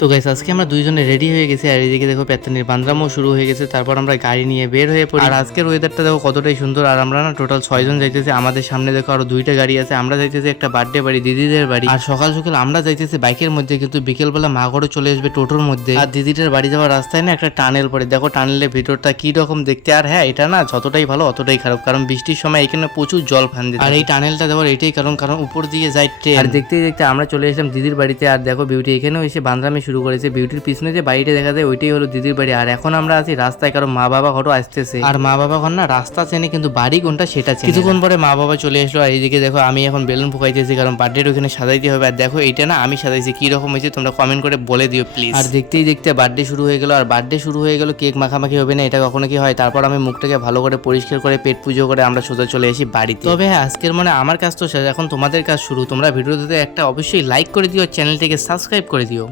তো গাইস আজকে আমরা দুইজনে রেডি হয়ে গেছি আর এদিকে দেখো পেত্তানির বান্দ্রামও শুরু হয়ে গেছে। তারপর আমরা গাড়ি নিয়ে বের হয়ে পড়ি। আর আজকের ওয়েদারটা দেখো কতটাই সুন্দর। আর আমরা না টোটাল 6 জন যাইতেছি। আমাদের সামনে দেখো আরো 2টা গাড়ি আছে। আমরা যাইতেছি একটা বার্থডে বাড়ি, দিদিদের বাড়ি। আর সকাল সকাল আমরা যাইতেছি বাইকের মধ্যে, কিন্তু বিকেলবেলা মা ঘরে চলে আসবে টোটোর মধ্যে। আর দিদিদের বাড়ি যাওয়ার রাস্তায় না একটা টানেল পড়ে, দেখো টানেলের ভিতরটা কি রকম দেখতে। আর হ্যাঁ, এটা না যতটাই ভালো অতটাই খারাপ, কারণ বৃষ্টির সময় এখানে প্রচুর জল ফান্দে। আর এই টানেলটা দেওয়ার এটাই কারণ উপর দিয়ে যায় ট্রেন। আর দেখতে দেখতে আমরা চলে এসলাম দিদির বাড়িতে। আর দেখো বিউটি এখানেও এসে বান্দ্রামি শুরু করেছে। বিউটির পিছনে যে বাড়িটা দেখা যায় ওইটাই হলো দিদির বাড়ি। আর এখন আমরা আছি রাস্তায়, কারণ মা বাবা ঘরও আসতেছে। আর মা বাবা ঘর না রাস্তা চেনে কিন্তু বাড়ি কোনটা সেটা চেনে। কিছুক্ষণ পরে মা বাবা চলে আসলো। আর এইদিকে দেখো আমি এখন বেলুন ফুকাইতেছি, কারণ বার্থডের ওখানে সাজাইতে হবে। আর দেখো এইটা না আমি সাজাইছি, কি রকম হয়েছে তোমরা কমেন্ট করে বলে দিও প্লিজ। আর দেখতেই দেখতে বার্থডে শুরু হয়ে গেল। আর বার্থডে শুরু হয়ে গেল, কেক মাখামাখি হবে না, এটা কখনো কি হয়। তারপর আমি মুখটাকে ভালো করে পরিষ্কার করে পেট পুজো করে আমরা সোজা চলে আসি বাড়িতে। তবে হ্যাঁ, আজকের মানে আমার কাজ তো শেষ, এখন তোমাদের কাজ শুরু। তোমরা ভিডিওতে একটা অবশ্যই লাইক করে দিও, চ্যানেলটিকে সাবস্ক্রাইব করে দিও।